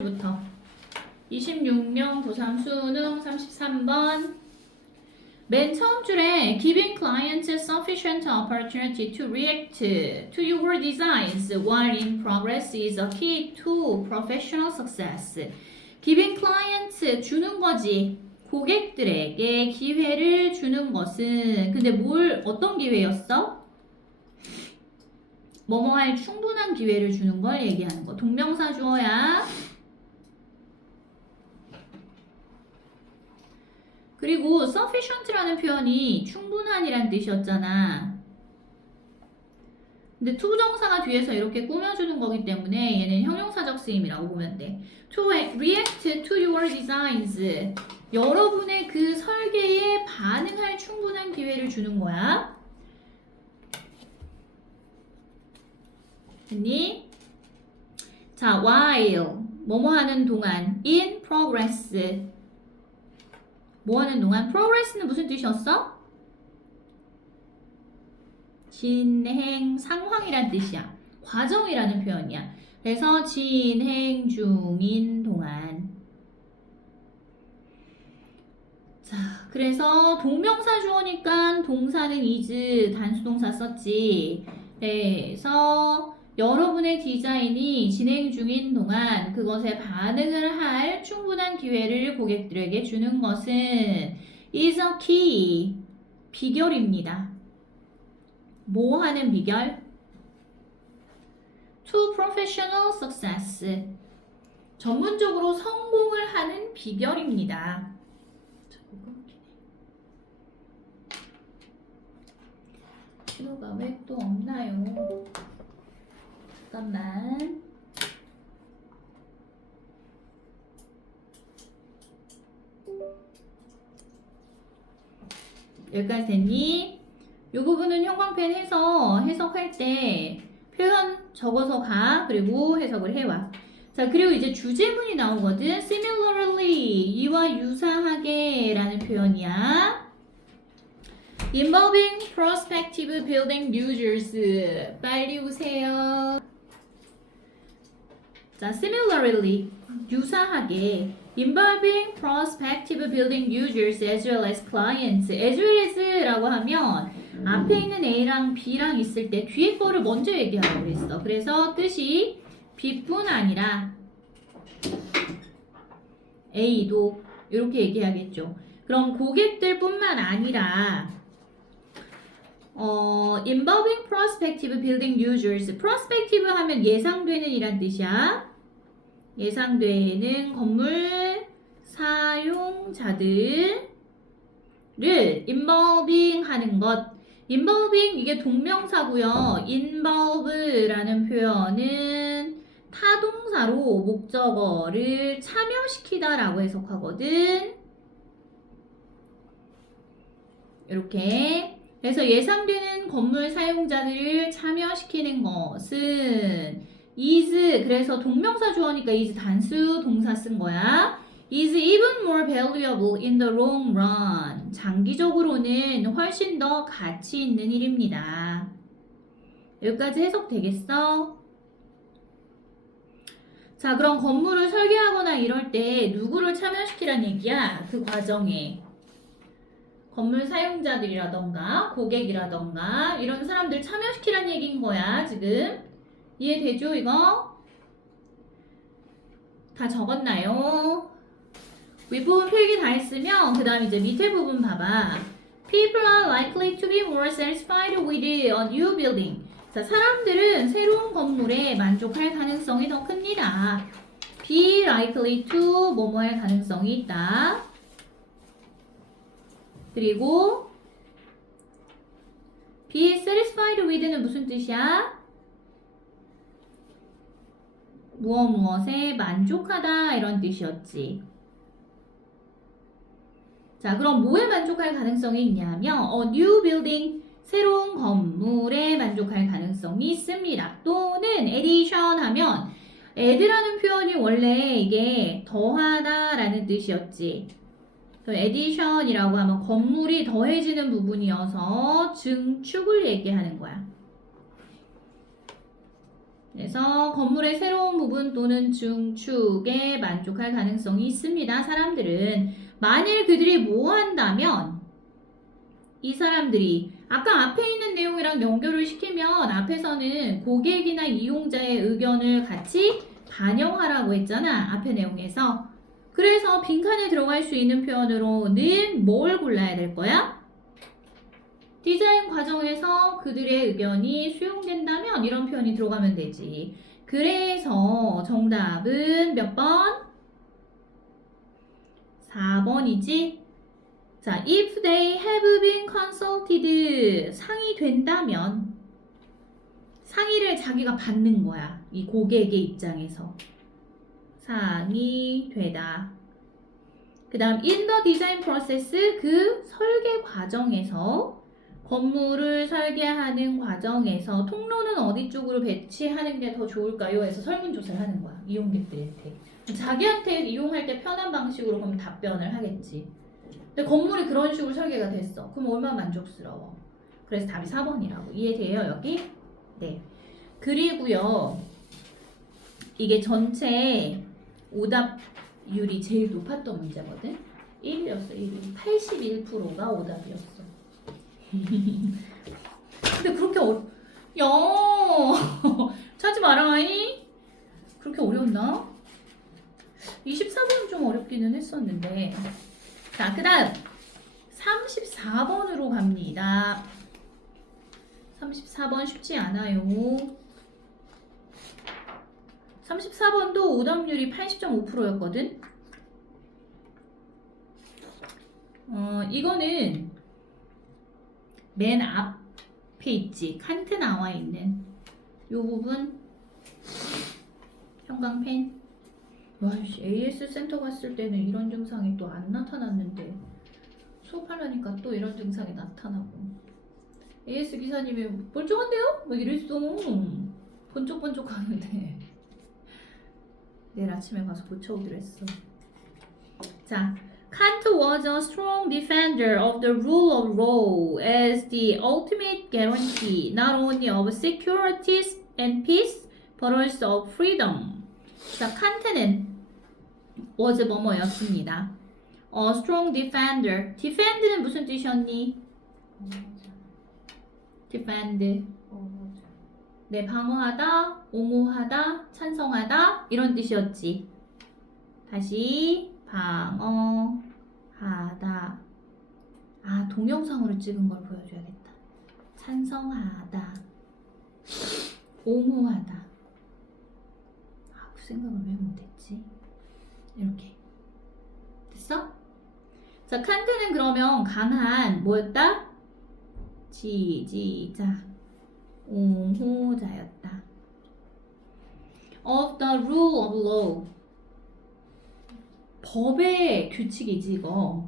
부터 26명 고3 수능 33번 맨 처음 줄에 giving clients sufficient opportunity to react to your designs while in progress is a key to professional success. giving clients 주는 거지. 고객들에게 기회를 주는 것은 근데 어떤 기회였어? 뭐뭐 할 충분한 기회를 주는 걸 얘기하는 거. 동명사 주어야. 그리고 sufficient라는 표현이 충분한이란 뜻이었잖아. 근데 투정사가 뒤에서 이렇게 꾸며주는 거기 때문에 얘는 형용사적 쓰임이라고 보면 돼. To react to your designs. 여러분의 그 설계에 반응할 충분한 기회를 주는 거야. 됐니? 자, while 뭐뭐 하는 동안 in progress 뭐 하는 동안? progress는 무슨 뜻이었어? 진행 상황이란 뜻이야. 과정이라는 표현이야. 그래서 진행 중인 동안. 자, 그래서 동명사 주어니까 동사는 is 단수동사 썼지. 그래서 여러분의 디자인이 진행 중인 동안 그것에 반응을 할 충분한 기회를 고객들에게 주는 것은 is a key, 비결입니다. 뭐 하는 비결? To professional success, 전문적으로 성공을 하는 비결입니다. 신호가 왜 또 없나요? 잠깐만. 여기까지 됐니? 이 부분은 형광펜 해서 해석할 때 표현 적어서 가. 그리고 해석을 해와. 자, 그리고 이제 주제문이 나오거든. Similarly, 이와 유사하게 라는 표현이야. Involving prospective building users. 빨리 오세요. 자, similarly, 유사하게 involving prospective building users as well as clients. as well as라고 하면 앞에 있는 A랑 B랑 있을 때 뒤에 거를 먼저 얘기하라고 그랬어. 그래서 뜻이 B뿐 아니라 A도 이렇게 얘기하겠죠. 그럼 고객들뿐만 아니라 involving prospective building users. prospective 하면 예상되는 이란 뜻이야. 예상되는 건물 사용자들을 involving 하는 것. involving 이게 동명사고요. involve라는 표현은 타동사로 목적어를 참여시키다 라고 해석하거든. 이렇게. 그래서 예상되는 건물 사용자들을 참여시키는 것은 is, 그래서 동명사 주어니까 is 단수 동사 쓴 거야. is even more valuable in the long run. 장기적으로는 훨씬 더 가치 있는 일입니다. 여기까지 해석 되겠어? 자, 그럼 건물을 설계하거나 이럴 때 누구를 참여시키란 얘기야? 그 과정에. 건물 사용자들이라던가 고객이라던가 이런 사람들 참여시키란 얘기인 거야. 지금 이해되죠? 이거 다 적었나요? 윗부분 필기 다 했으면 그 다음 이제 밑에 부분 봐봐. People are likely to be more satisfied with a new building. 자, 사람들은 새로운 건물에 만족할 가능성이 더 큽니다. Be likely to 뭐뭐 할 가능성이 있다. 그리고 be satisfied with는 무슨 뜻이야? 무엇에 만족하다 이런 뜻이었지. 자, 그럼 뭐에 만족할 가능성이 있냐면 new building, 새로운 건물에 만족할 가능성이 있습니다. 또는 addition 하면 add라는 표현이 원래 이게 더하다 라는 뜻이었지. addition이라고 하면 건물이 더해지는 부분이어서 증축을 얘기하는 거야. 과정에서 건물의 새로운 부분 또는 증축에 만족할 가능성이 있습니다. 사람들은 만일 그들이 뭐 한다면 이 사람들이 아까 앞에 있는 내용이랑 연결을 시키면 앞에서는 고객이나 이용자의 의견을 같이 반영하라고 했잖아. 앞에 내용에서. 그래서 빈칸에 들어갈 수 있는 표현으로는 뭘 골라야 될 거야? 디자인 과정에서 그들의 의견이 수용된다면 이런 표현이 들어가면 되지. 그래서 정답은 몇 번? 4번이지? 자, if they have been consulted 상의된다면 상의를 자기가 받는 거야. 이 고객의 입장에서. 상의되다. 그 다음 in the design process 그 설계 과정에서 건물을 설계하는 과정에서 통로는 어디 쪽으로 배치하는 게 더 좋을까요? 해서 설문조사를 하는 거야. 이용객들한테. 자기한테 이용할 때 편한 방식으로 그럼 답변을 하겠지. 근데 건물이 그런 식으로 설계가 됐어. 그럼 얼마나 만족스러워. 그래서 답이 4번이라고. 이해돼요 여기? 네. 그리고요. 이게 전체 오답률이 제일 높았던 문제거든. 1위였어. 1위. 81%가 오답이었어. 근데 그렇게 야 찾지 마라이. 그렇게 어려웠나? 24번은 좀 어렵기는 했었는데. 자, 그 다음 34번으로 갑니다. 34번 쉽지 않아요. 34번도 오답률이 80.5%였거든. 이거는 맨 앞에 있지. 칸트 나와 있는 요 부분 형광펜. 와씨, AS 센터 갔을 때는 이런 증상이 또 안 나타났는데 수업하려니까 또 이런 증상이 나타나고. AS 기사님이 멀쩡한데요? 막 이랬어. 번쩍번쩍 하는데 내일 아침에 가서 고쳐오기로 했어. 자, Kant was a strong defender of the rule of law as the ultimate guarantee not only of security and peace but also of freedom. 자, 칸트는 was 뭐뭐였습니다. A strong defender. defend는 무슨 뜻이었니? defend. 네, 방어하다, 옹호하다, 찬성하다 이런 뜻이었지. 다시 방어하다. 아, 동영상으로 찍은 걸 보여줘야겠다. 찬성하다, 옹호하다. 아, 그 생각을 왜 못했지? 이렇게 됐어? 자, 칸트는 그러면 강한 뭐였다? 지지자, 옹호자였다. Of the rule of law. 법의 규칙이지 이거.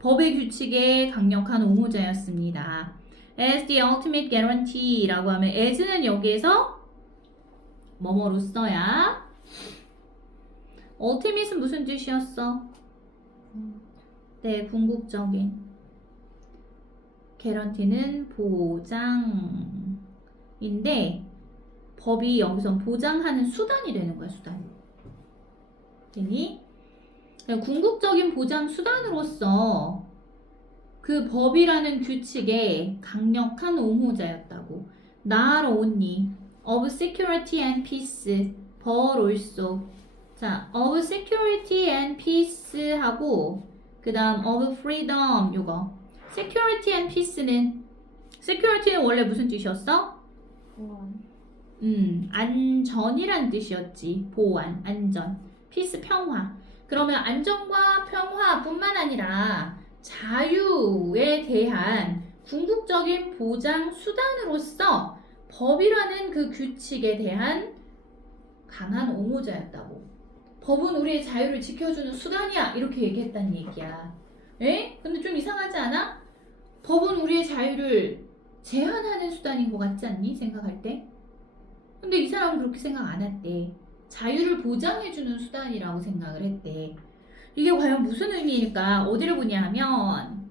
법의 규칙에 강력한 옹호자였습니다. As the ultimate guarantee라고 하면 as는 여기에서 뭐뭐로써야. ultimate는 무슨 뜻이었어? 네, 궁극적인. guarantee는 보장인데 법이 여기서 보장하는 수단이 되는 거야, 수단. 되니? 궁극적인 보장 수단으로서 그 법이라는 규칙에 강력한 옹호자였다고. Not only of security and peace, but also. 자, of security and peace 하고 그 다음 of freedom 요거. security and peace는 security는 원래 무슨 뜻이었어? 안전이란 뜻이었지. 보안, 안전. peace, 평화. 그러면 안전과 평화뿐만 아니라 자유에 대한 궁극적인 보장 수단으로서 법이라는 그 규칙에 대한 강한 옹호자였다고. 법은 우리의 자유를 지켜주는 수단이야. 이렇게 얘기했다는 얘기야. 에? 근데 좀 이상하지 않아? 법은 우리의 자유를 제한하는 수단인 것 같지 않니? 생각할 때? 근데 이 사람은 그렇게 생각 안 했대. 자유를 보장해주는 수단이라고 생각을 했대. 이게 과연 무슨 의미일까? 어디를 보냐 하면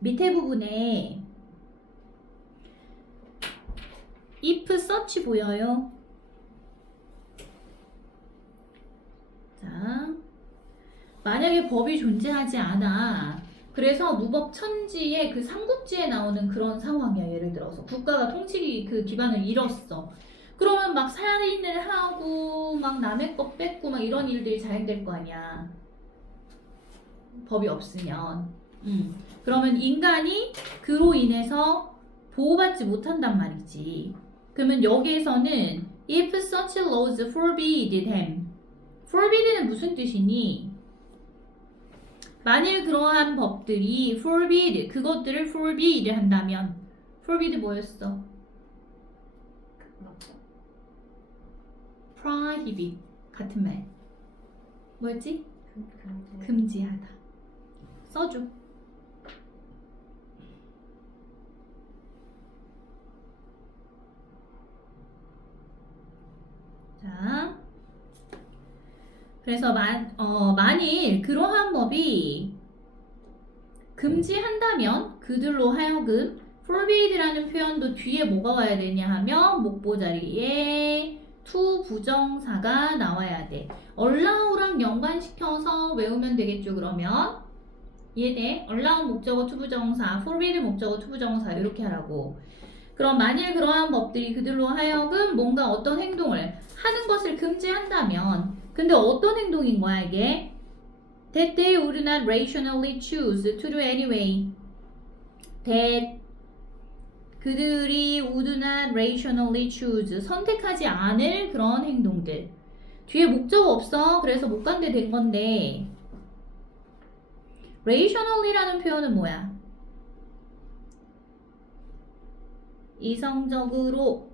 밑에 부분에 if such 보여요? 만약에 법이 존재하지 않아. 그래서 무법천지의 그 삼국지에 나오는 그런 상황이야. 예를 들어서 국가가 통치 그 기반을 잃었어. 그러면 막 살인을 하고 막 남의 것 뺏고 막 이런 일들이 자행될 거 아니야. 법이 없으면. 그러면 인간이 그로 인해서 보호받지 못한단 말이지. 그러면 여기에서는 if such laws forbid them. forbid는 무슨 뜻이니? 만일 그러한 법들이 forbid, 그것들을 forbid 한다면 forbid 뭐였어? prohibit 같은 말. 뭐였지? 금지하다. 써줘. 자, 그래서 만일 그러한 법이 금지한다면 그들로 하여금 forbid라는 표현도 뒤에 뭐가 와야 되냐 하면 목보 자리에 to 부정사가 나와야 돼. allow랑 연관시켜서 외우면 되겠죠. 그러면 이해돼? allow 목적어 to 부정사, forbid 목적어 to 부정사 이렇게 하라고. 그럼 만일 그러한 법들이 그들로 하여금 뭔가 어떤 행동을 하는 것을 금지한다면 근데 어떤 행동인 거야 이게? That they would not rationally choose to do anyway. That 그들이 would not rationally choose 선택하지 않을 그런 행동들. 뒤에 목적 없어. 그래서 못 간데 된 건데 rationally라는 표현은 뭐야? 이성적으로.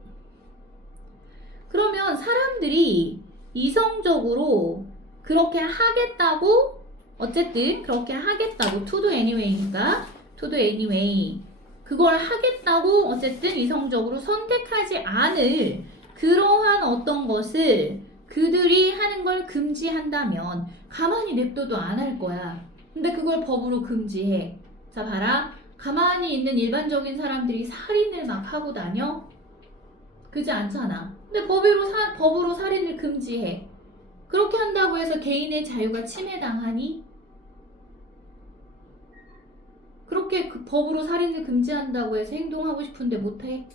그러면 사람들이 이성적으로 그렇게 하겠다고 어쨌든 그렇게 하겠다고 to do anyway니까 to do anyway 그걸 하겠다고 어쨌든 이성적으로 선택하지 않을 그러한 어떤 것을 그들이 하는 걸 금지한다면 가만히 냅둬도 안 할 거야. 근데 그걸 법으로 금지해. 자 봐라. 가만히 있는 일반적인 사람들이 살인을 막 하고 다녀? 그지 않잖아. 근데 법으로 살인을 금지해. 그렇게 한다고 해서 개인의 자유가 침해당하니? 그렇게 그 법으로 살인을 금지한다고 해서 행동하고 싶은데 못해?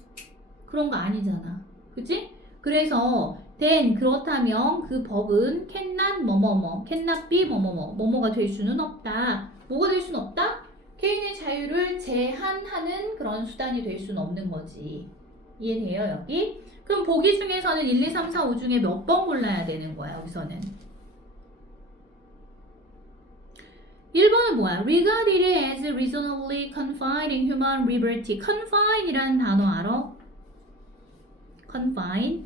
그런 거 아니잖아. 그치? 그래서 then 그렇다면 그 법은 cannot 뭐뭐뭐, cannot be 뭐뭐뭐, 뭐뭐가 될 수는 없다. 뭐가 될 수는 없다? 개인의 자유를 제한하는 그런 수단이 될 수는 없는 거지. 이해돼요 여기? 그럼 보기 중에서는 1, 2, 3, 4, 5 중에 몇 번 골라야 되는 거야 여기서는? 1번은 뭐야? Regarded as reasonably confined in human liberty. confine이라는 단어 알아? confine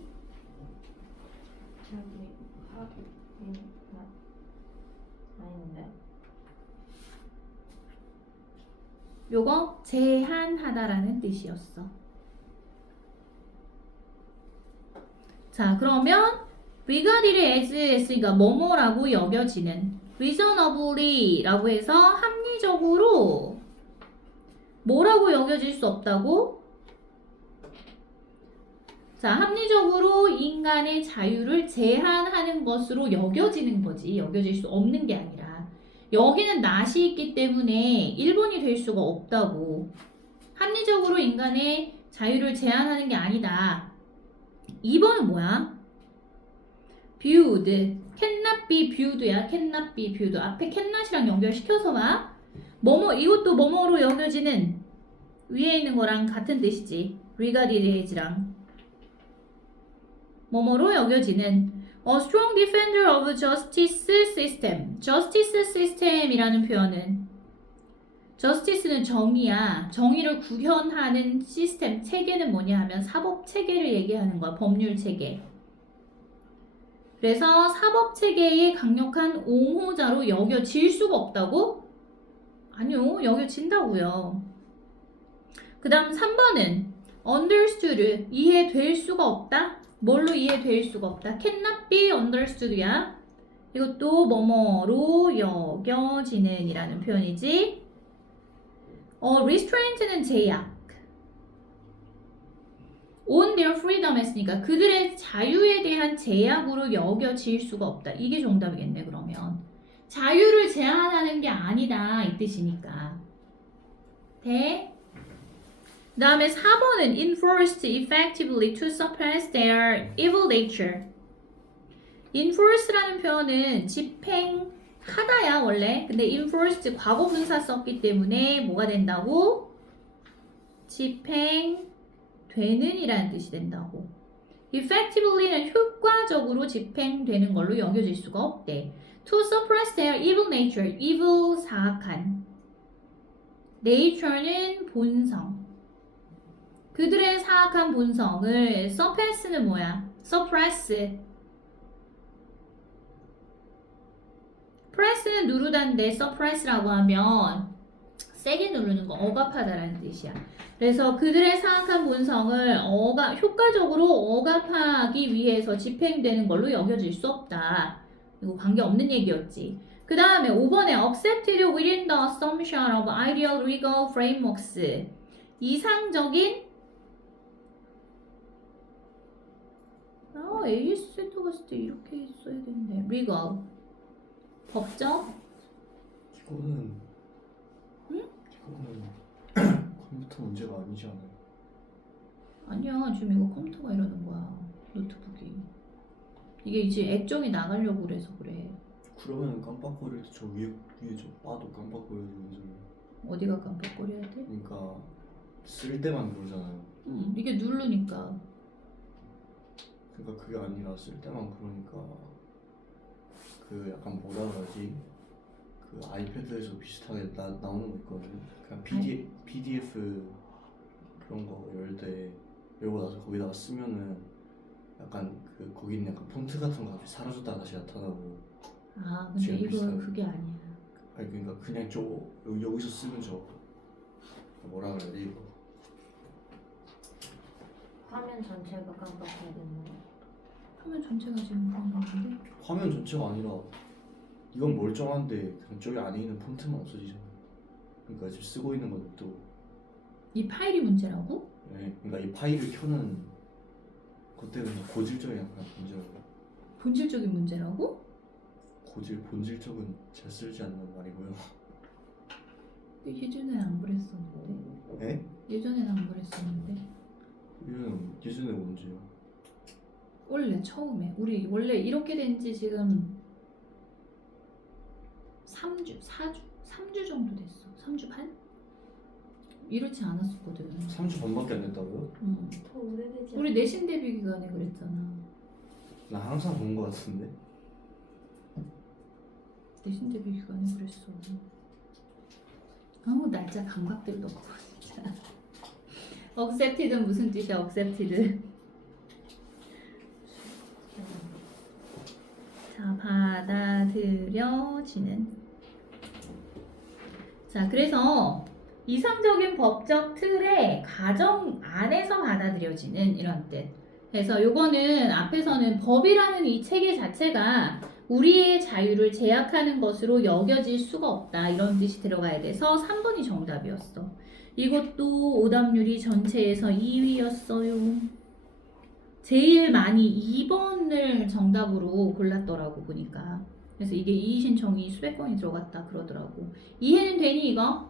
아닌데. 요거 제한하다라는 뜻이었어. 자 그러면 regarded as 했으니까 뭐뭐라고 여겨지는 reasonably 라고 해서 합리적으로 뭐라고 여겨질 수 없다고? 자 합리적으로 인간의 자유를 제한하는 것으로 여겨지는 거지. 여겨질 수 없는 게 아니라 여기는 not이 있기 때문에 1번이 될 수가 없다고. 합리적으로 인간의 자유를 제한하는 게 아니다. 2번은 뭐야? viewed. cannot be viewed야. cannot be viewed. 앞에 cannot이랑 연결시켜서 봐. 뭐뭐 이것도 뭐뭐로 여겨지는 위에 있는 거랑 같은 뜻이지. regarded as랑 뭐뭐로 여겨지는 A strong defender of justice system. justice system이라는 표현은 justice는 정의야. 정의를 구현하는 시스템, 체계는 뭐냐 하면 사법 체계를 얘기하는 거야. 법률 체계. 그래서 사법 체계의 강력한 옹호자로 여겨질 수가 없다고? 아니요. 여겨진다고요. 그 다음 3번은 understood. 이해될 수가 없다? 뭘로 이해될 수가 없다? cannot be understood야. 이것도 뭐뭐로 여겨지는 이라는 표현이지. restraint는 제약. on their freedom 했으니까 그들의 자유에 대한 제약으로 여겨질 수가 없다. 이게 정답이겠네 그러면. 자유를 제한하는 게 아니다 이 뜻이니까. 돼? 그 다음에 4번은 enforced effectively to suppress their evil nature. enforce라는 표현은 집행하다야 원래. 근데 enforced 과거 분사 썼기 때문에 뭐가 된다고? 집행되는 이라는 뜻이 된다고. effectively는 효과적으로 집행되는 걸로 여겨질 수가 없대. to suppress their evil nature. evil 사악한. nature는 본성. 그들의 사악한 본성을 suppress는 뭐야? suppress. press는 누르다인데 suppress라고 하면 세게 누르는 거 억압하다라는 뜻이야. 그래서 그들의 사악한 본성을 효과적으로 억압하기 위해서 집행되는 걸로 여겨질 수 없다. 이거 관계없는 얘기였지. 그 다음에 5번에 accepted within the assumption of ideal legal frameworks. 이상적인 AS 센터 갔을 때 이렇게 써야 되는데 legal 법적 이거는 응? 이거는 컴퓨터 문제가 아니지 않아요? 아니야 지금 이거 컴퓨터가 이러는 거야 노트북이 이게 이제 액정이 나가려고 그래서 그래. 그러면 깜빡거릴 때 저 위에 저 바도 깜빡거려야 되는 소리. 어디가 깜빡거려야 돼? 그러니까 쓸 때만 누르잖아요. 이게 누르니까 그러니까 그게 아니라 쓸 때만 그러니까 그 약간 뭐라 그러지? 그 아이패드에서 비슷하게 나오는 거 있거든요. 그냥 PDF 그런 거 열 때 열고 나서 거기다가 쓰면은 약간 그 거기 있는 약간 폰트 같은 거 갑자기 사라졌다가 다시 나타나고. 아 근데 지금 이거 비슷하게. 그게 아니야. 아니 그러니까 그냥 저 여기서 쓰면 저 뭐라 그래야 돼 이거. 화면 전체가 깜빡해야 되는 거. 화면 전체가 지금 그런 건데 화면 전체가 아니라 이건 멀쩡한데 그냥 저기 안에 있는 폰트만 없어지잖아. 그러니까 지금 쓰고 있는 것도 또 이 파일이 문제라고? 네, 그러니까 이 파일을 켜는 것 때문에 고질적인 약간 문제라고. 본질적인 문제라고? 본질적은 잘 쓰지 않는 말이고요. 근데 예전에 안 그랬었는데 네? 예전에는 안 그랬었는데 이거는 예전에 언제요? 원래 처음에 우리 원래 이렇게 된 지 지금 3주, 4주, 3주 정도 됐어. 3주 반? 이렇지 않았었거든. 3주 반밖에 안 됐다고요? 더 오래되지 우리 내신 대비 기간에 그랬잖아. 나 항상 본 거 같은데. 내신 대비 기간에 그랬어. 아우 날짜 감각들 넣고 진짜. accepted는 무슨 뜻이야? accepted. 자, 받아들여지는. 자, 그래서 이상적인 법적 틀의 가정 안에서 받아들여지는 이런 뜻. 그래서 요거는 앞에서는 법이라는 이 체계 자체가 우리의 자유를 제약하는 것으로 여겨질 수가 없다. 이런 뜻이 들어가야 돼서 3번이 정답이었어. 이것도 오답률이 전체에서 2위였어요. 제일 많이 2번을 정답으로 골랐더라고 보니까. 그래서 이게 이의 신청이 수백 건이 들어갔다 그러더라고. 이해는 되니 이거?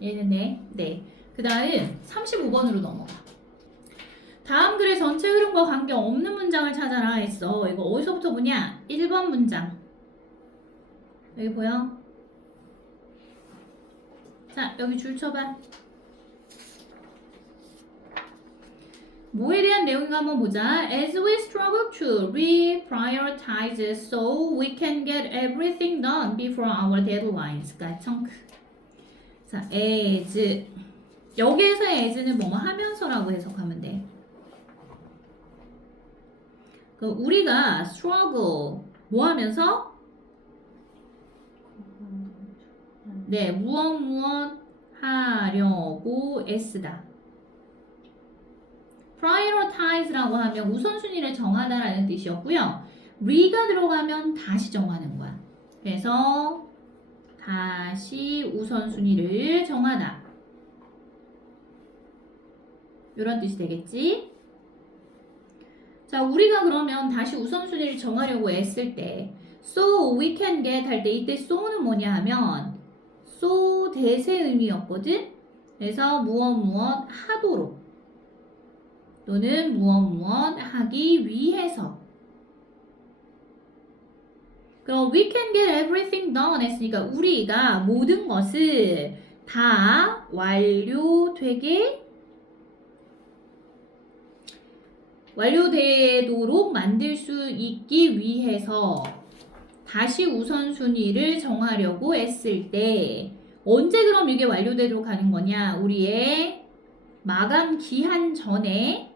얘는 네. 네. 그 다음 35번으로 넘어가. 다음 글의 전체 흐름과 관계없는 문장을 찾아라 했어. 이거 어디서부터 보냐? 1번 문장. 여기 보여? 자, 여기 줄 쳐봐. 뭐에 대한 내용인가 한번 보자. As we struggle to reprioritize so we can get everything done before our deadlines. 가 청크. 자, as. 여기에서 as는 뭐뭐 하면서라고 해석하면 돼. 그 우리가 struggle 뭐 하면서? 네, 무엇 하려고 애쓰다. prioritize라고 하면 우선순위를 정하다라는 뜻이었고요. re가 들어가면 다시 정하는 거야. 그래서 다시 우선순위를 정하다. 이런 뜻이 되겠지? 자, 우리가 그러면 다시 우선순위를 정하려고 애쓸 때 So we can get 할 때 이때 so는 뭐냐 하면 so 대세 의미였거든. 그래서 무엇 하도록 또는 무엇 하기 위해서. 그럼 we can get everything done 했으니까 우리가 모든 것을 다 완료되도록 만들 수 있기 위해서 다시 우선순위를 정하려고 했을 때 언제 그럼 이게 완료되도록 하는 거냐? 우리의 마감 기한 전에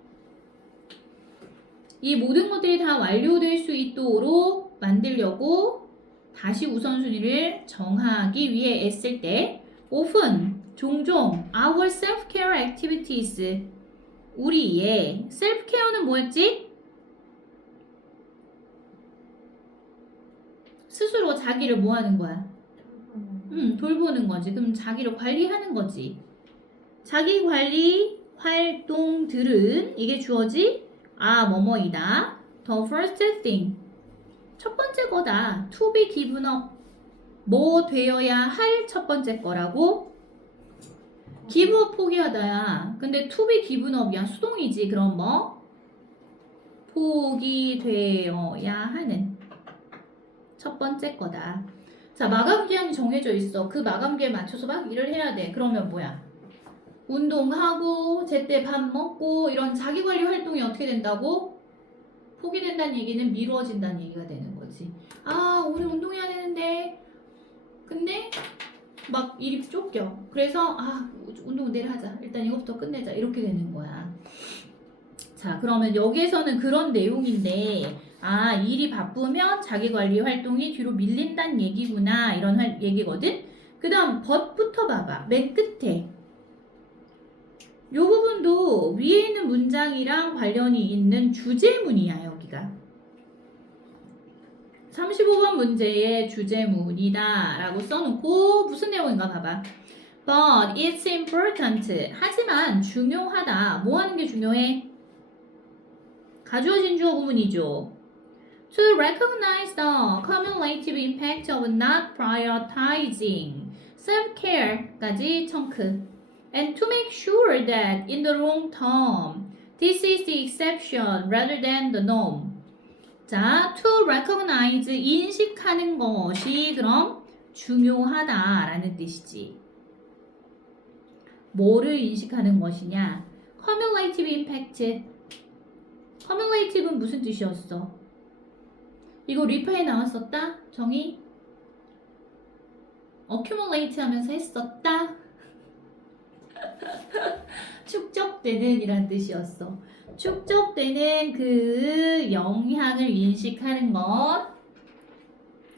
이 모든 것들이 다 완료될 수 있도록 만들려고 다시 우선순위를 정하기 위해 애쓸 때 often, 종종 our self-care activities 우리의 self-care는 뭐였지? 스스로 자기를 뭐 하는 거야? 돌보는 거지. 그럼 자기를 관리하는 거지. 자기 관리 활동들은 이게 주어지 뭐뭐이다. The first thing. 첫 번째 거다. To be given up. 뭐 되어야 할 첫 번째 거라고? give up 포기하다야. 근데 to be given up이야. 수동이지. 그럼 뭐? 포기되어야 하는 첫 번째 거다. 자, 마감 기한이 정해져 있어. 그 마감 기한에 맞춰서 막 일을 해야 돼. 그러면 뭐야? 운동하고 제때 밥 먹고 이런 자기관리 활동이 어떻게 된다고? 포기된다는 얘기는 미루어진다는 얘기가 되는 거지. 오늘 운동해야 되는데 근데 막 일이 쫓겨. 그래서 운동은 내일 하자. 일단 이것부터 끝내자. 이렇게 되는 거야. 자, 그러면 여기에서는 그런 내용인데 일이 바쁘면 자기관리 활동이 뒤로 밀린다는 얘기구나. 이런 얘기거든. 그 다음 but부터 봐봐. 맨 끝에 이 부분도 위에 있는 문장이랑 관련이 있는 주제문이야. 여기가 35번 문제의 주제문이다 라고 써놓고 무슨 내용인가 봐봐. But it's important. 하지만 중요하다. 뭐 하는 게 중요해? 가주어진 주어 부분이죠. To recognize the cumulative impact of not prioritizing self-care까지 청크. And to make sure that in the long term, this is the exception rather than the norm. 자, to recognize, 인식하는 것이 그럼 중요하다라는 뜻이지. 뭐를 인식하는 것이냐? cumulative impact. cumulative는 무슨 뜻이었어? 이거 리파에 나왔었다? 정의? accumulate 하면서 했었다? 축적되는 이란 뜻이었어. 축적되는 그 영향을 인식하는 것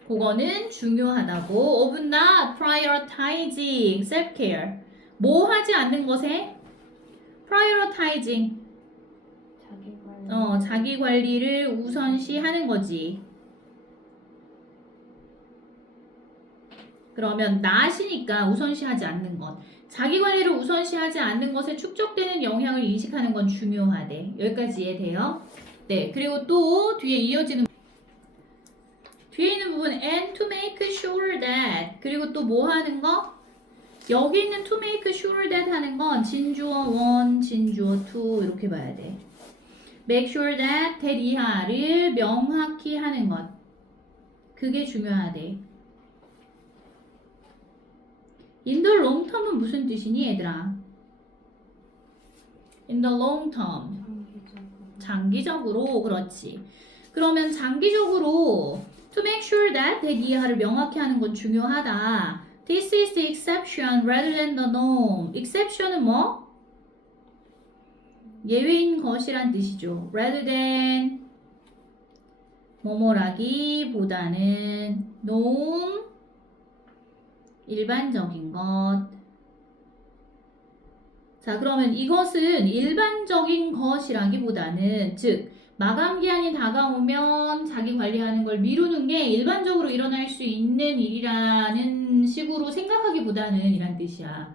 그거는 중요하다고. of not prioritizing self-care. 뭐 하지 않는 것에? prioritizing. 자기 관리를 우선시하는 거지. 그러면 not이니까 우선시하지 않는 것. 자기 관리를 우선시하지 않는 것에 축적되는 영향을 인식하는 건 중요하대. 여기까지 이해돼요? 네. 그리고 또 뒤에 이어지는 뒤에 있는 부분 and to make sure that 그리고 또 뭐 하는 거? 여기 있는 to make sure that 하는 건 진주어 1, 진주어 2 이렇게 봐야 돼. make sure that 이하를 명확히 하는 것. 그게 중요하대. In the long term은 무슨 뜻이니 얘들아? In the long term. 장기적으로. 그렇지. 그러면 장기적으로 to make sure that 이하를 명확히 하는 건 중요하다. This is the exception rather than the norm. exception은 뭐? 예외인 것이란 뜻이죠. rather than 뭐뭐라기보다는 norm 일반적인 것. 자, 그러면 이것은 일반적인 것이라기보다는 즉 마감 기한이 다가오면 자기 관리하는 걸 미루는 게 일반적으로 일어날 수 있는 일이라는 식으로 생각하기보다는 이란 뜻이야.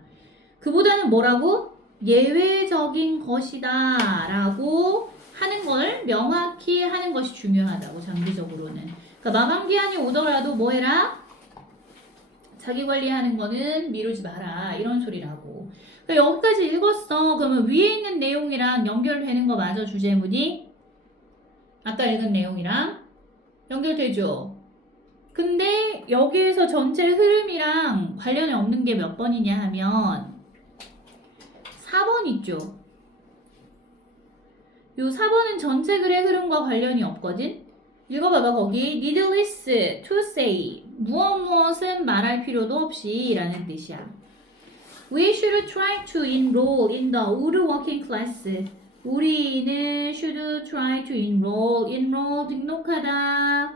그보다는 뭐라고? 예외적인 것이다 라고 하는 걸 명확히 하는 것이 중요하다고. 장기적으로는. 그러니까 마감 기한이 오더라도 뭐 해라? 자기 관리하는 거는 미루지 마라. 이런 소리라고. 그러니까 여기까지 읽었어. 그러면 위에 있는 내용이랑 연결되는 거 맞아, 주제문이? 아까 읽은 내용이랑 연결되죠? 근데 여기에서 전체 흐름이랑 관련이 없는 게 몇 번이냐 하면 4번 있죠. 요 4번은 전체 글의 흐름과 관련이 없거든? 읽어봐봐 거기 needless to say 무엇은 말할 필요도 없이 라는 뜻이야. We should try to enroll in the woodworking class. 우리는 should try to enroll 등록하다.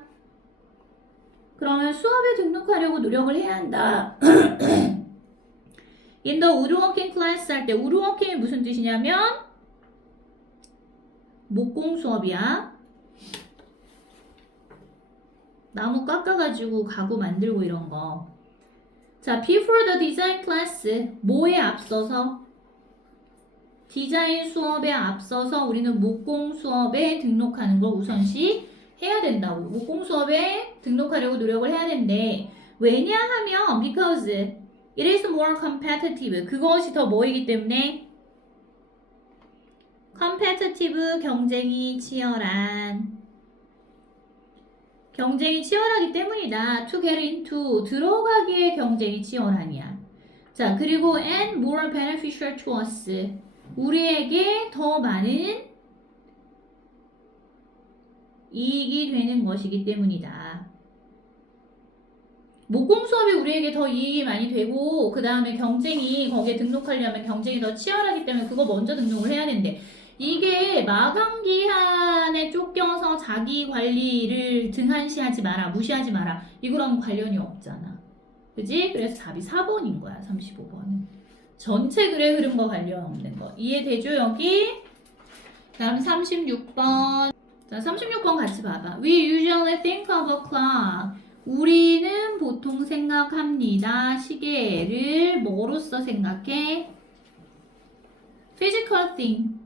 그러면 수업에 등록하려고 노력을 해야 한다. in the woodworking class 할 때 woodworking이 무슨 뜻이냐면 목공 수업이야. 나무 깎아가지고 가구 만들고 이런 거. 자, before the design class 뭐에 앞서서? 디자인 수업에 앞서서 우리는 목공 수업에 등록하는 걸 우선시 해야 된다고. 목공 수업에 등록하려고 노력을 해야 된대. 왜냐하면 because it is more competitive. 그것이 더 뭐이기 때문에? competitive 경쟁이 치열한. 경쟁이 치열하기 때문이다. to get into 들어가기에 경쟁이 치열하냐. 자, 그리고 and more beneficial to us 우리에게 더 많은 이익이 되는 것이기 때문이다. 목공 수업이 우리에게 더 이익이 많이 되고 그 다음에 경쟁이 거기에 등록하려면 경쟁이 더 치열하기 때문에 그거 먼저 등록을 해야 되는데 이게 마감 기한에 쫓겨서 자기 관리를 등한시하지 마라, 무시하지 마라. 이거랑 관련이 없잖아. 그지? 그래서 답이 4번인 거야, 35번은. 전체 글의 흐름과 관련 없는 거. 이해되죠, 여기? 다음 36번. 자, 36번 같이 봐봐. We usually think of a clock. 우리는 보통 생각합니다. 시계를 뭐로써 생각해? Physical thing.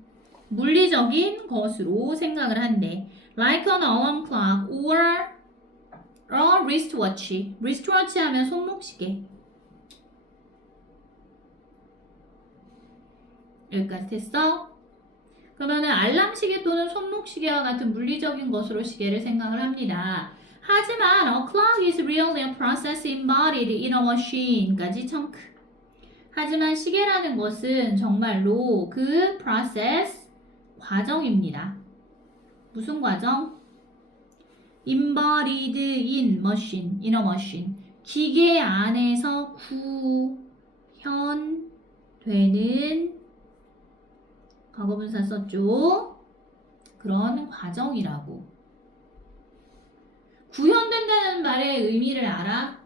물리적인 것으로 생각을 한대. Like an alarm clock or a wristwatch. wristwatch 하면 손목시계. 여기까지 됐어? 그러면은 알람시계 또는 손목시계와 같은 물리적인 것으로 시계를 생각을 합니다. 하지만 a clock is really a process embodied in a machine 까지 청크. 하지만 시계라는 것은 정말로 그 process 과정입니다. 무슨 과정? embodied in machine, in a machine. 기계 안에서 구현되는 과거분사 썼죠? 그런 과정이라고. 구현된다는 말의 의미를 알아?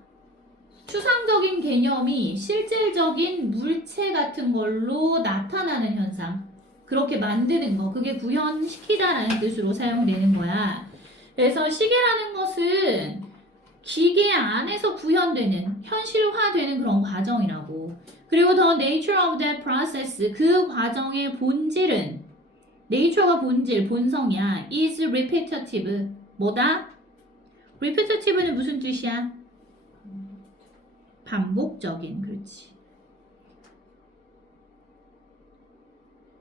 추상적인 개념이 실질적인 물체 같은 걸로 나타나는 현상. 그렇게 만드는 거. 그게 구현시키다라는 뜻으로 사용되는 거야. 그래서 시계라는 것은 기계 안에서 구현되는, 현실화되는 그런 과정이라고. 그리고 the nature of that process, 그 과정의 본질은, nature가 본질, 본성이야. is repetitive. 뭐다? repetitive는 무슨 뜻이야? 반복적인, 그렇지.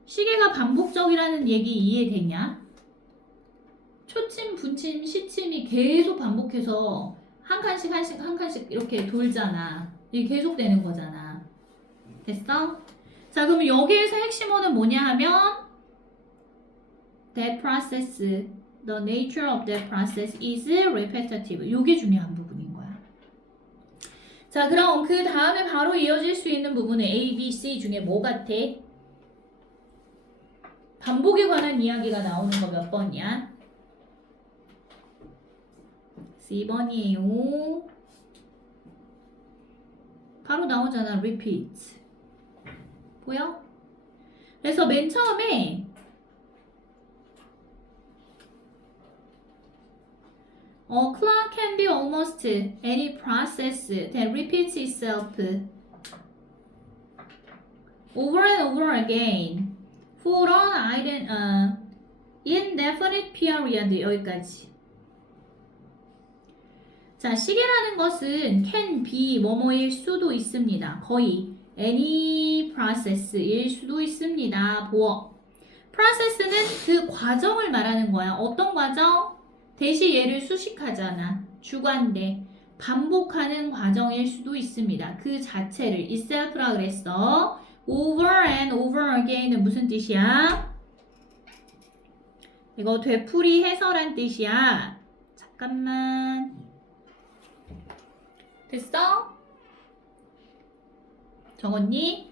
시계가 반복적이라는 얘기 이해되냐? 초침, 분침, 시침이 계속 반복해서 한 칸씩 이렇게 돌잖아. 이게 계속 되는 거잖아. 됐어? 자, 그럼 여기에서 핵심어는 뭐냐 하면 that process, the nature of that process is repetitive. 이게 중요한 부분인 거야. 자, 그럼 그 다음에 바로 이어질 수 있는 부분은 A, B, C 중에 뭐 같아? 반복에 관한 이야기가 나오는 거 몇 번이야? C번이에요. 바로 나오잖아. repeat. 보여? 그래서 맨 처음에 A clock can be almost any process that repeats itself over and over again for an indefinite period. 여기까지. 자, 시계라는 것은 can be 뭐뭐일 수도 있습니다. 거의 any process일 수도 있습니다. 보어. process는 그 과정을 말하는 거야. 어떤 과정? 대시 얘를 수식하잖아. 주관대. 반복하는 과정일 수도 있습니다. 그 자체를 itself라 그랬어. over and over again은 무슨 뜻이야? 이거 되풀이 해설한 뜻이야. 잠깐만. 됐어? 적었니?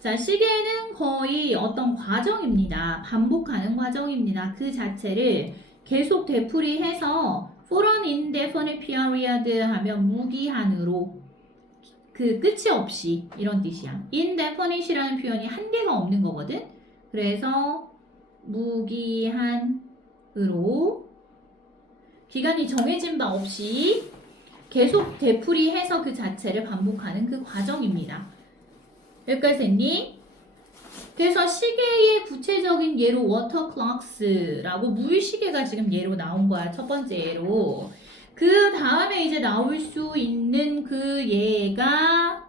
자, 시계는 거의 어떤 과정입니다. 반복하는 과정입니다. 그 자체를 계속 되풀이해서 for an indefinite period 하면 무기한으로 그 끝이 없이 이런 뜻이야. indefinite이라는 표현이 한계가 없는 거거든. 그래서 무기한으로 기간이 정해진 바 없이 계속 되풀이해서 그 자체를 반복하는 그 과정입니다. 여기까지 됐니? 그래서 시계의 구체적인 예로 water clocks라고 물시계가 지금 예로 나온 거야. 첫 번째 예로. 그 다음에 이제 나올 수 있는 그 예가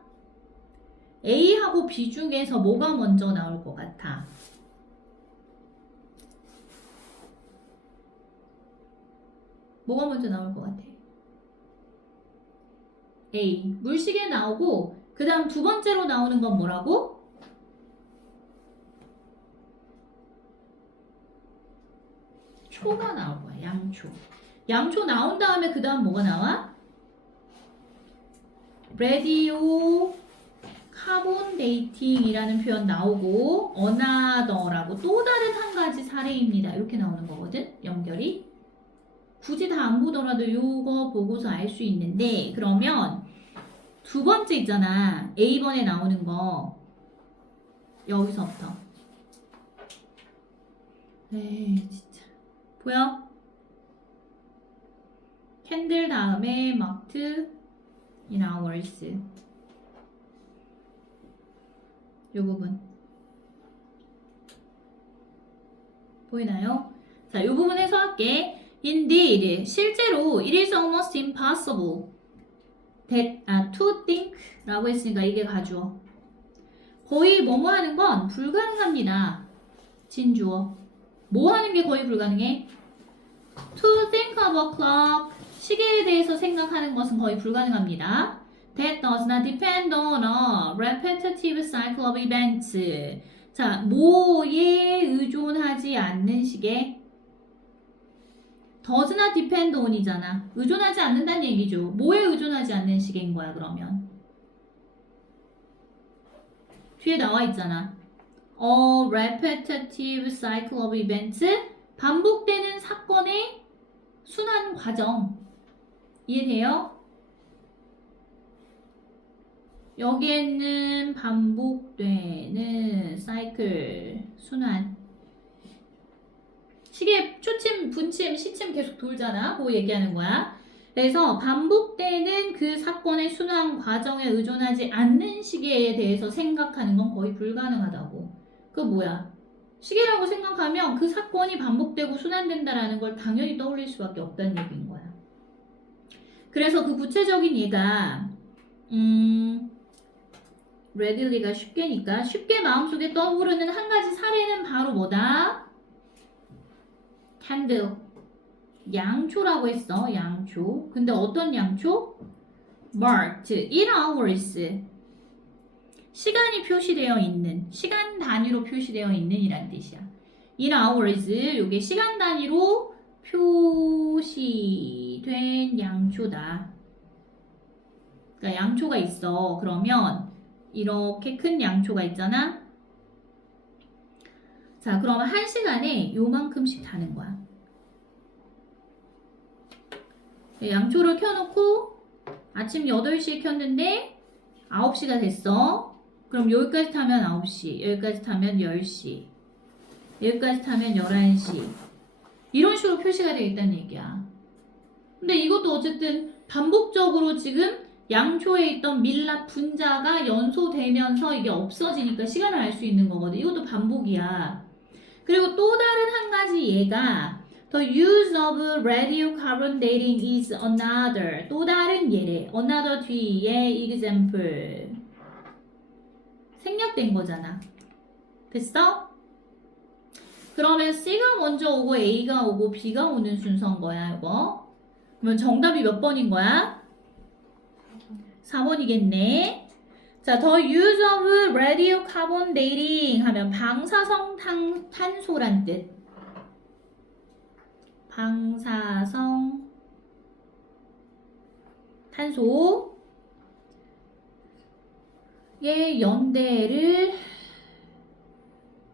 A하고 B 중에서 뭐가 먼저 나올 것 같아? 뭐가 먼저 나올 것 같아? A. 물시계 나오고 그 다음 두 번째로 나오는 건 뭐라고? 초가 나올 거야. 양초. 양초 나온 다음에 그 다음 뭐가 나와? 라디오 카본 데이팅이라는 표현 나오고 another라고 또 다른 한 가지 사례입니다. 이렇게 나오는 거거든. 연결이. 굳이 다 안 보더라도 요거 보고서 알 수 있는데 그러면 두 번째 있잖아. A번에 나오는 거 여기서부터 네 진짜 보여? 캔들 다음에 marked in hours 요 부분 보이나요? 자, 요 부분 해석할게. Indeed, 실제로 it is almost impossible to think 라고 했으니까 이게 가주어. 거의 뭐뭐 하는 건 불가능합니다. 진주어. 뭐 하는 게 거의 불가능해? To think of a clock. 시계에 대해서 생각하는 것은 거의 불가능합니다. That does not depend on a repetitive cycle of events. 자, 뭐에 의존하지 않는 시계? does not depend on이잖아. 의존하지 않는다는 얘기죠. 뭐에 의존하지 않는 시계인 거야, 그러면? 뒤에 나와 있잖아. A repetitive cycle of events. 반복되는 사건의 순환 과정. 이해돼요? 여기에는 반복되는 사이클, 순환. 시계 초침, 분침, 시침 계속 돌잖아. 그거 얘기하는 거야. 그래서 반복되는 그 사건의 순환 과정에 의존하지 않는 시계에 대해서 생각하는 건 거의 불가능하다고. 그거 뭐야? 시계라고 생각하면 그 사건이 반복되고 순환된다라는 걸 당연히 떠올릴 수밖에 없다는 얘기인 거야. 그래서 그 구체적인 예가 readilly가 쉽게니까 쉽게 마음속에 떠오르는 한 가지 사례는 바로 뭐다? candle. 양초라고 했어. 양초. 근데 어떤 양초? marked in hours. 시간이 표시되어 있는, 시간 단위로 표시되어 있는 이란 뜻이야. in hours. 요게 시간 단위로 표시된 양초다. 그러니까 양초가 있어. 그러면 이렇게 큰 양초가 있잖아. 자, 그러면 한 시간에 요만큼씩 타는 거야. 양초를 켜놓고 아침 8시에 켰는데 9시가 됐어. 그럼 여기까지 타면 9시, 여기까지 타면 10시, 여기까지 타면 11시. 이런 식으로 표시가 되어 있다는 얘기야. 근데 이것도 어쨌든 반복적으로 지금 양초에 있던 밀랍 분자가 연소되면서 이게 없어지니까 시간을 알 수 있는 거거든. 이것도 반복이야. 그리고 또 다른 한 가지 예가 The use of radiocarbon dating is another. 또 다른 예래. another 뒤에 example. 생략된 거잖아. 됐어? 그러면 C가 먼저 오고 A가 오고 B가 오는 순서인 거야, 이거. 그러면 정답이 몇 번인 거야? 4번이겠네. 자, the use of radiocarbon dating 하면 방사성 탄소란 뜻. 방사성 탄소의 연대를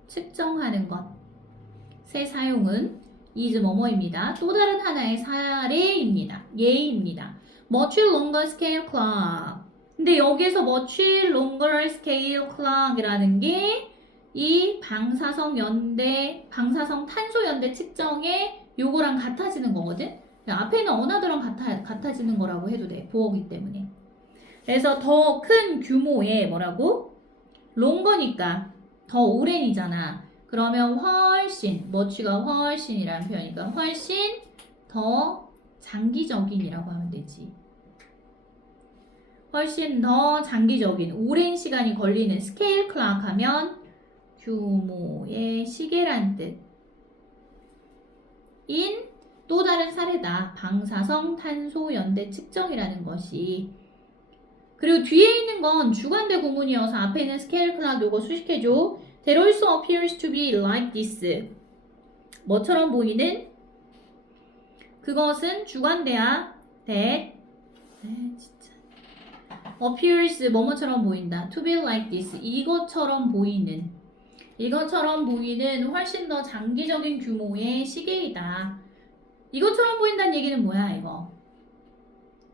측정하는 것의 사용은 is 뭐뭐입니다. 또 다른 하나의 사례입니다. 예입니다. Much longer scale clock. 근데 여기에서 much longer scale clock이라는 게 이 방사성 탄소 연대 측정에 요거랑 같아지는 거거든. 앞에 있는 another랑 같아지는 거라고 해도 돼. 보어기 때문에. 그래서 더 큰 규모의 뭐라고? 롱거니까 더 오랜이잖아. 그러면 훨씬, much가 훨씬이라는 표현이니까 훨씬 더 장기적인이라고 하면 되지. 훨씬 더 장기적인, 오랜 시간이 걸리는 스케일 클락 하면 규모의 시계란 뜻. 인 또 다른 사례다. 방사성 탄소 연대 측정이라는 것이. 그리고 뒤에 있는 건 주관대 구문이어서 앞에 있는 스케일 클락 요거 수식해줘. That also appears to be like this. 뭐처럼 보이는? 그것은 주관대야. That 진짜. appears 뭐뭐처럼 보인다. To be like this. 이것처럼 보이는 훨씬 더 장기적인 규모의 시계이다. 이것처럼 보인다는 얘기는 뭐야, 이거?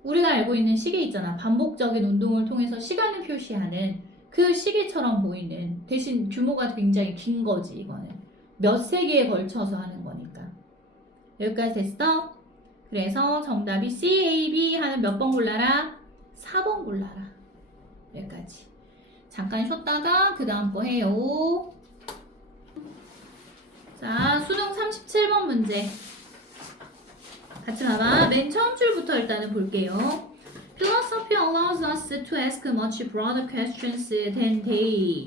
우리가 알고 있는 시계 있잖아. 반복적인 운동을 통해서 시간을 표시하는 그 시계처럼 보이는, 대신 규모가 굉장히 긴 거지, 이거는. 몇 세기에 걸쳐서 하는 거니까. 여기까지 됐어? 그래서 정답이 C, A, B 하는 몇 번 골라라? 4번 골라라. 여기까지. 잠깐 쉬었다가 그 다음 거 해요. 자, 수능 37번 문제. 같이 봐봐. 맨 처음 줄부터 일단은 볼게요. Philosophy allows us to ask much broader questions than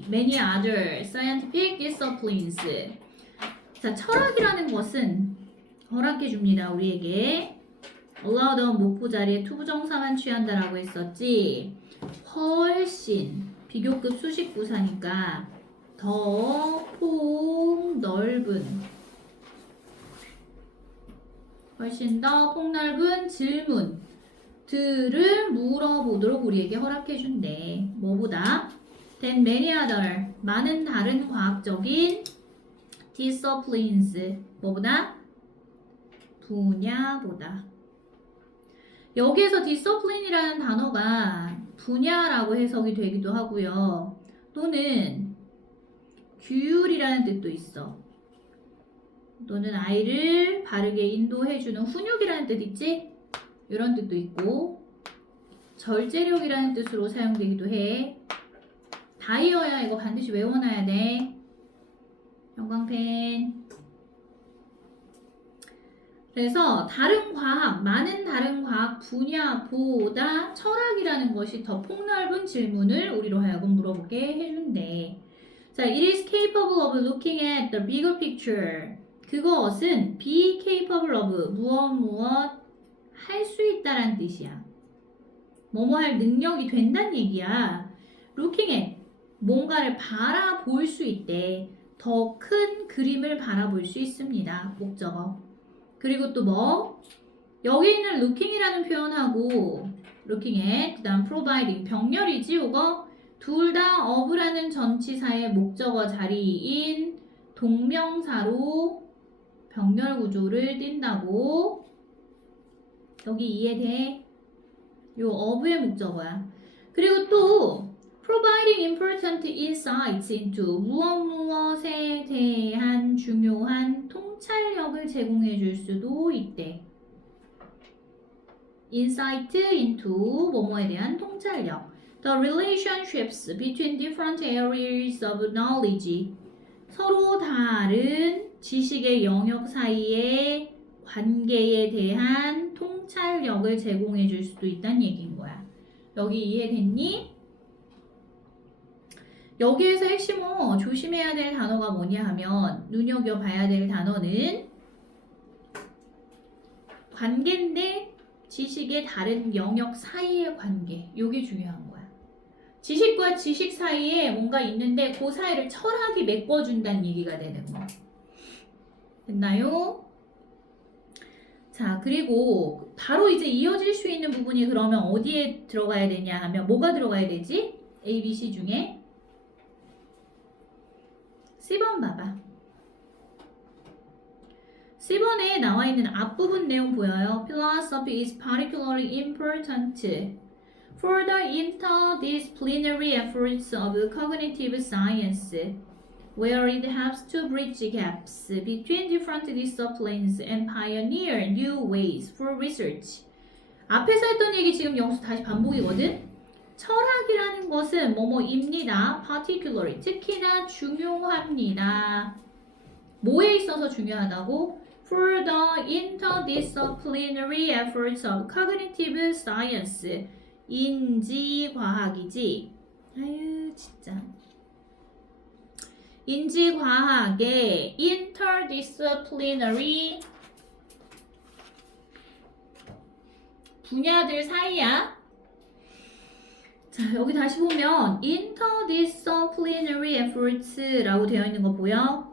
many other scientific disciplines. 자, 철학이라는 것은 허락해 줍니다. 우리에게. allowed 목부 자리에 투부정사만 취한다라고 했었지. 훨씬 비교급 수식 부사니까 더 폭넓은, 훨씬 더 폭넓은 질문들을 물어보도록 우리에게 허락해준대. 뭐보다? Than many other, 많은 다른 과학적인 disciplines, 뭐보다? 분야보다. 여기에서 discipline이라는 단어가 분야라고 해석이 되기도 하고요. 또는 규율이라는 뜻도 있어. 또는 아이를 바르게 인도해주는 훈육이라는 뜻 있지? 이런 뜻도 있고, 절제력이라는 뜻으로 사용되기도 해. 다이어야 이거 반드시 외워놔야 돼. 형광펜. 그래서 많은 다른 과학 분야보다 철학이라는 것이 더 폭넓은 질문을 우리로 하여금 물어보게 해준대. 자, it is capable of looking at the bigger picture. 그것은 be capable of 무엇 할 수 있다란 뜻이야. 뭐뭐 할 능력이 된다는 얘기야. looking at 뭔가를 바라볼 수 있대. 더 큰 그림을 바라볼 수 있습니다. 목적어. 그리고 또 뭐? 여기 있는 looking이라는 표현하고 looking at, 그 다음 providing, 병렬이지 이거? 둘 다 of라는 전치사의 목적어 자리인 동명사로 병렬 구조를 띈다고. 여기 이해돼? 요 of의 목적어야. 그리고 또 providing important insights into 무엇에 대한 중요한 통찰력을 제공해 줄 수도 있대. insight into 뭐뭐에 대한 통찰력. The relationships between different areas of knowledge. 서로 다른 지식의 영역 사이의 관계에 대한 통찰력을 제공해 줄 수도 있다는 얘기인 거야. 여기 이해됐니? 여기에서 핵심어 조심해야 될 단어가 뭐냐 하면 눈여겨봐야 될 단어는 관계인데 지식의 다른 영역 사이의 관계. 이게 중요한 거야. 지식과 지식 사이에 뭔가 있는데 그 사이를 철학이 메꿔준다는 얘기가 되는 거야. 됐나요? 자, 그리고 바로 이제 이어질 수 있는 부분이 그러면 어디에 들어가야 되냐 하면 뭐가 들어가야 되지? A, B, C 중에 C번 봐봐. C번에 나와 있는 앞부분 내용 보여요. Philosophy is particularly important for the interdisciplinary efforts of cognitive science, where it helps to bridge gaps between different disciplines and pioneer new ways for research. 앞에서 했던 얘기 지금 영수 다시 반복이거든. 철학이라는 것은 뭐뭐입니다. particularly, 특히나 중요합니다. 뭐에 있어서 중요하다고? For the interdisciplinary efforts of cognitive science. 인지과학이지. 아유 진짜. 인지과학의 interdisciplinary 분야들 사이야. 자, 여기 다시 보면 interdisciplinary efforts라고 되어 있는 거 보여?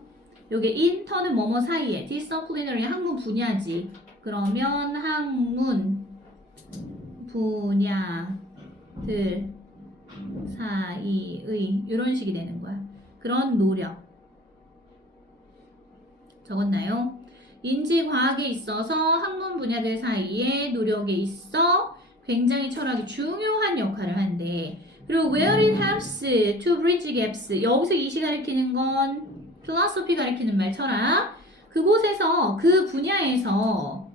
요게 inter는 뭐뭐 사이에, disciplinary 학문 분야지. 그러면 학문 분야들 사이의 이런 식이 되는 거야. 그런 노력. 적었나요? 인지과학에 있어서 학문 분야들 사이에 노력에 있어 굉장히 철학이 중요한 역할을 한대. 그리고 where it helps to bridge gaps. 여기서 이시 가리키는 건 philosophy 가리키는 말 철학. 그곳에서 그 분야에서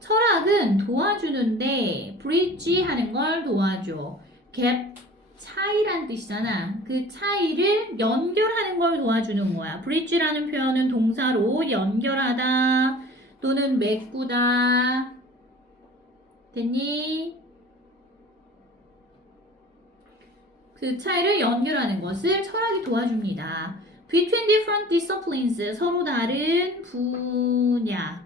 철학은 도와주는데 bridge 하는 걸 도와줘. gap 차이란 뜻이잖아. 그 차이를 연결하는 걸 도와주는 거야. bridge라는 표현은 동사로 연결하다 또는 메꾸다. 됐니? 그 차이를 연결하는 것을 철학이 도와줍니다. Between different disciplines, 서로 다른 분야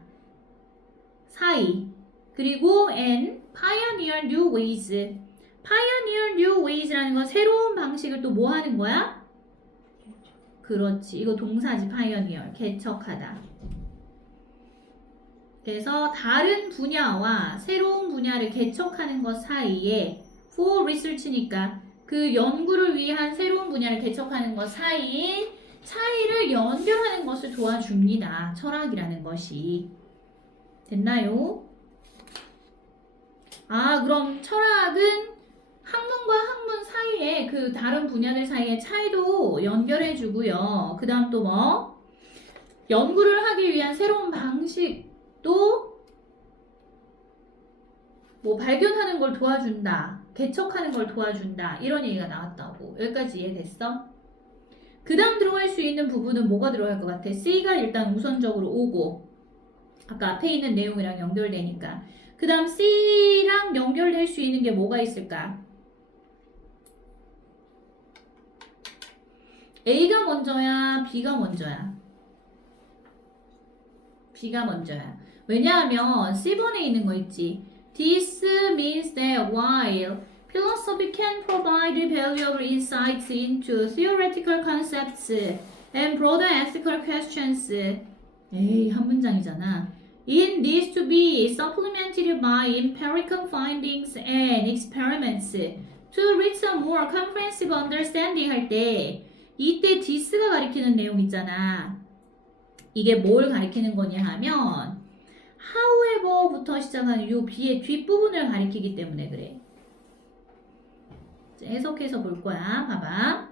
사이. 그리고 and pioneer new ways. pioneer new ways라는 건 새로운 방식을 또 뭐 하는 거야? 그렇지. 이거 동사지 pioneer. 개척하다. 그래서 다른 분야와 새로운 분야를 개척하는 것 사이에 for research니까 그 연구를 위한 새로운 분야를 개척하는 것 사이에 차이를 연결하는 것을 도와줍니다. 철학이라는 것이. 됐나요? 아, 그럼 철학은 학문과 학문 사이에 그 다른 분야들 사이의 차이도 연결해주고요. 그 다음 또 뭐? 연구를 하기 위한 새로운 방식도 뭐 발견하는 걸 도와준다. 개척하는 걸 도와준다. 이런 얘기가 나왔다고. 여기까지 이해됐어? 그 다음 들어갈 수 있는 부분은 뭐가 들어갈 것 같아? C가 일단 우선적으로 오고 아까 앞에 있는 내용이랑 연결되니까 그 다음 C랑 연결될 수 있는 게 뭐가 있을까? A가 먼저야? B가 먼저야? B가 먼저야. 왜냐하면 C번에 있는 거 있지. This means that while philosophy can provide valuable insights into theoretical concepts and broader ethical questions. 에이, 한 문장이잖아. It needs to be supplemented by empirical findings and experiments to reach a more comprehensive understanding 할 때 이때 this가 가리키는 내용 있잖아. 이게 뭘 가리키는 거냐 하면 however부터 시작하는 요 B의 뒷부분을 가리키기 때문에 그래. 해석해서 볼 거야. 봐봐.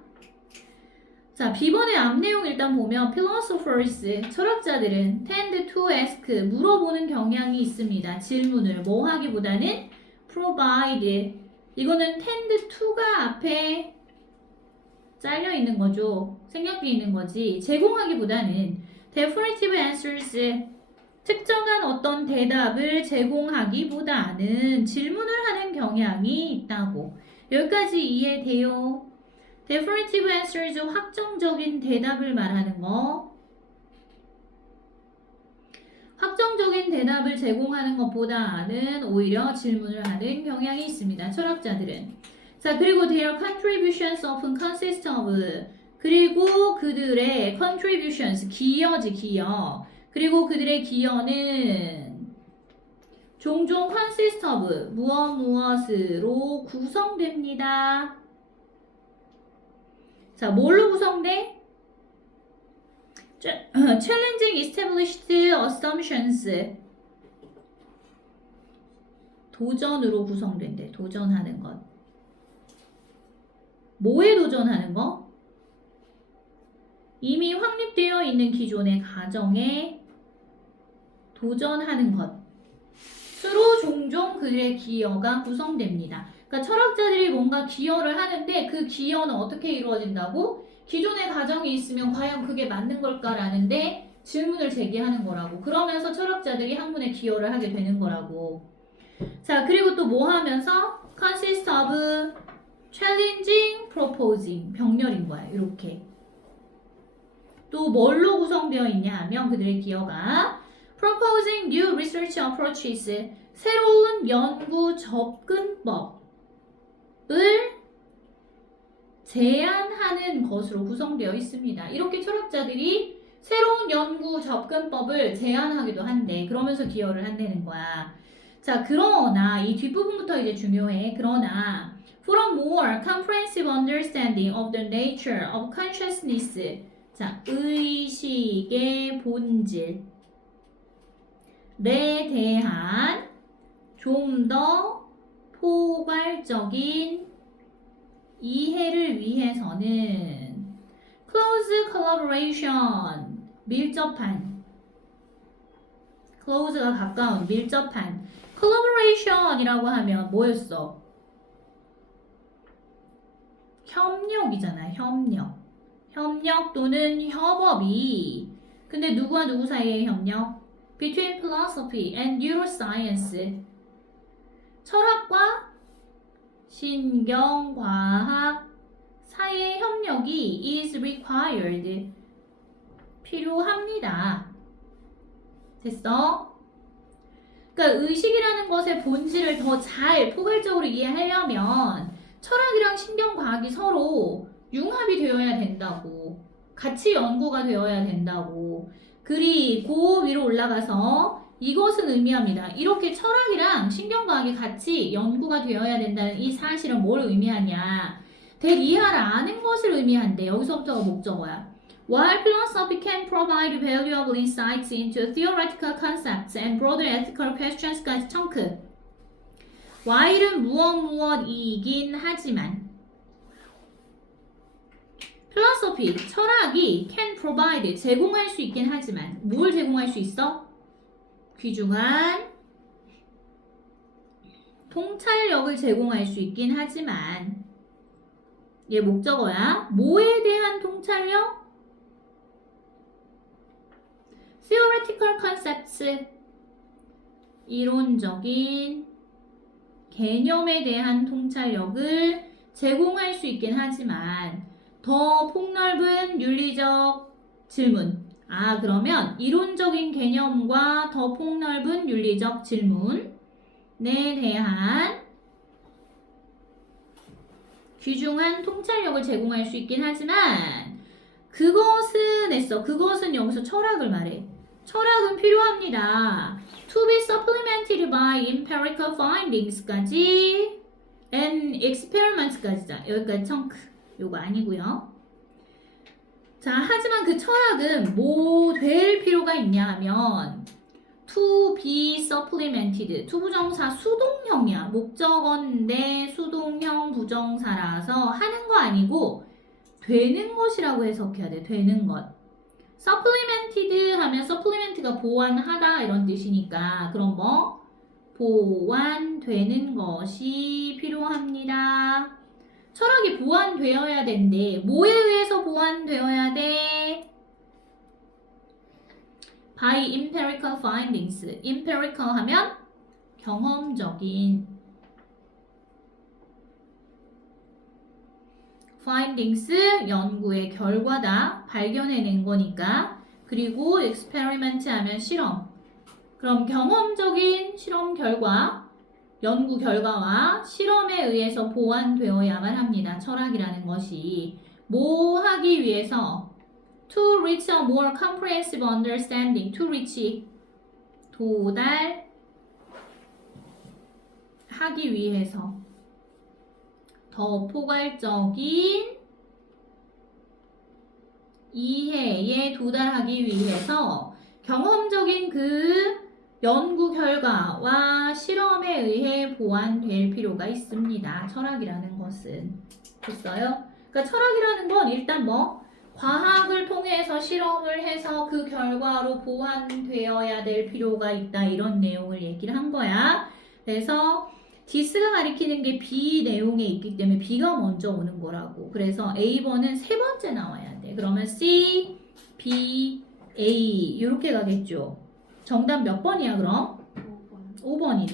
자, B번의 앞 내용 일단 보면 philosophers, 철학자들은 tend to ask, 물어보는 경향이 있습니다. 질문을 뭐 하기보다는 provide, 이거는 tend to가 앞에 잘려 있는 거죠. 생략돼 있는 거지. 제공하기보다는 definitive answers, 특정한 어떤 대답을 제공하기보다는 질문을 하는 경향이 있다고. 여기까지 이해돼요? Definitive answers, 확정적인 대답을 말하는 거. 확정적인 대답을 제공하는 것보다는 오히려 질문을 하는 경향이 있습니다. 철학자들은. 자, 그리고 their contributions often consist of. 그리고 그들의 contributions, 기여지, 기여. 그리고 그들의 기여는 종종 consist of, 무엇으로 구성됩니다. 자, 뭘로 구성돼? Challenging established assumptions. 도전으로 구성된대. 도전하는 것. 뭐에 도전하는 거? 이미 확립되어 있는 기존의 가정에 도전하는 것으로 종종 그들의 기여가 구성됩니다. 그러니까 철학자들이 뭔가 기여를 하는데 그 기여는 어떻게 이루어진다고? 기존의 가정이 있으면 과연 그게 맞는 걸까라는데 질문을 제기하는 거라고. 그러면서 철학자들이 학문에 기여를 하게 되는 거라고. 자, 그리고 또 뭐 하면서? consist of, challenging, proposing. 병렬인 거야. 이렇게. 또 뭘로 구성되어 있냐 하면 그들의 기여가 proposing new research approaches. 새로운 연구 접근법을 제안하는 것으로 구성되어 있습니다. 이렇게 철학자들이 새로운 연구 접근법을 제안하기도 한대. 그러면서 기여를 한다는 거야. 자, 그러나 이 뒷부분부터 이제 중요해. 그러나 for a more comprehensive understanding of the nature of consciousness. 자, 의식의 본질에 대한 좀 더 포괄적인 이해를 위해서는 close collaboration, 밀접한, close가 가까운, 밀접한, collaboration이라고 하면 뭐였어? 협력이잖아, 협력. 협력 또는 협업이. 근데 누구와 누구 사이의 협력? Between philosophy and neuroscience. 철학과 신경과학 사이의 협력이 is required. 필요합니다. 됐어? 그러니까 의식이라는 것의 본질을 더 잘 포괄적으로 이해하려면 철학이랑 신경과학이 서로 융합이 되어야 된다고. 같이 연구가 되어야 된다고. 그리고 위로 올라가서 이것은 의미합니다. 이렇게 철학이랑 신경과학이 같이 연구가 되어야 된다는 이 사실은 뭘 의미하냐. 대이하라는 것을 의미한대. 여기서부터가 목적어야. While philosophy can provide valuable insights into theoretical concepts and broader ethical questions까지 청크. while은 무엇이긴 하지만 philosophy, 철학이 can provide, 제공할 수 있긴 하지만 뭘 제공할 수 있어? 귀중한 통찰력을 제공할 수 있긴 하지만 얘 목적어야. 뭐에 대한 통찰력? theoretical concepts, 이론적인 개념에 대한 통찰력을 제공할 수 있긴 하지만 더 폭넓은 윤리적 질문. 아, 그러면 이론적인 개념과 더 폭넓은 윤리적 질문에 대한 귀중한 통찰력을 제공할 수 있긴 하지만 그것은 여기서 철학을 말해. 철학은 필요합니다. To be supplemented by empirical findings까지 and experiments까지다. 여기까지 청크. 요거 아니고요. 자, 하지만 그 철학은 뭐 될 필요가 있냐 하면 to be supplemented. to 부정사 수동형이야. 목적어인데 수동형 부정사라서 하는 거 아니고 되는 것이라고 해석해야 돼. 되는 것. supplemented 하면 supplement가 보완하다 이런 뜻이니까 그럼 뭐? 보완되는 것이 필요합니다. 철학이 보완되어야 된대. 뭐에 의해서 보완되어야 돼? by empirical findings. empirical 하면 경험적인 findings 연구의 결과다. 발견해낸 거니까. 그리고 experiment 하면 실험. 그럼 경험적인 실험 결과, 연구 결과와 실험에 의해서 보완되어야만 합니다. 철학이라는 것이 뭐 하기 위해서 to reach a more comprehensive understanding. to reach 도달하기 위해서 더 포괄적인 이해에 도달하기 위해서 경험적인 그 연구 결과와 실험에 의해 보완될 필요가 있습니다. 철학이라는 것은. 됐어요? 그러니까 철학이라는 건 일단 뭐 과학을 통해서 실험을 해서 그 결과로 보완되어야 될 필요가 있다. 이런 내용을 얘기를 한 거야. 그래서 this가 가리키는 게 B 내용에 있기 때문에 B가 먼저 오는 거라고. 그래서 A번은 세 번째 나와야 돼. 그러면 C, B, A 이렇게 가겠죠. 정답 몇 번이야 그럼? 5번. 5번이네.